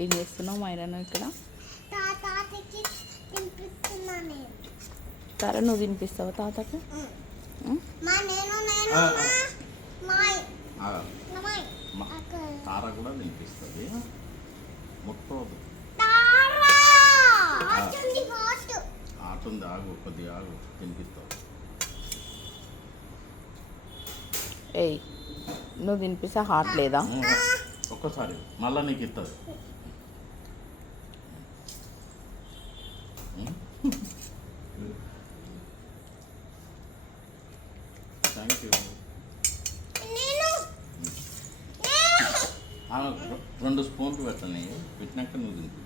ఏం చేస్తున్నావు మైరాను ఇక్కడ? సరే నువ్వు తినిపిస్తావా తాతకు? తార కూడా తినిపిస్తుంది. ముట్టదు ఆటుంది. ఆగు, కొద్దిగా ఆగు, తినిపిస్తావు. ఏయ్ నువ్వు తినిపిస్తా హార్ట్ లేదా? ఒక్కసారి మళ్ళీ నీకు ఇస్తుంది. Thank you. 2 స్పూన్లు పెట్టని పెట్టినాక నువ్వు తినిపి.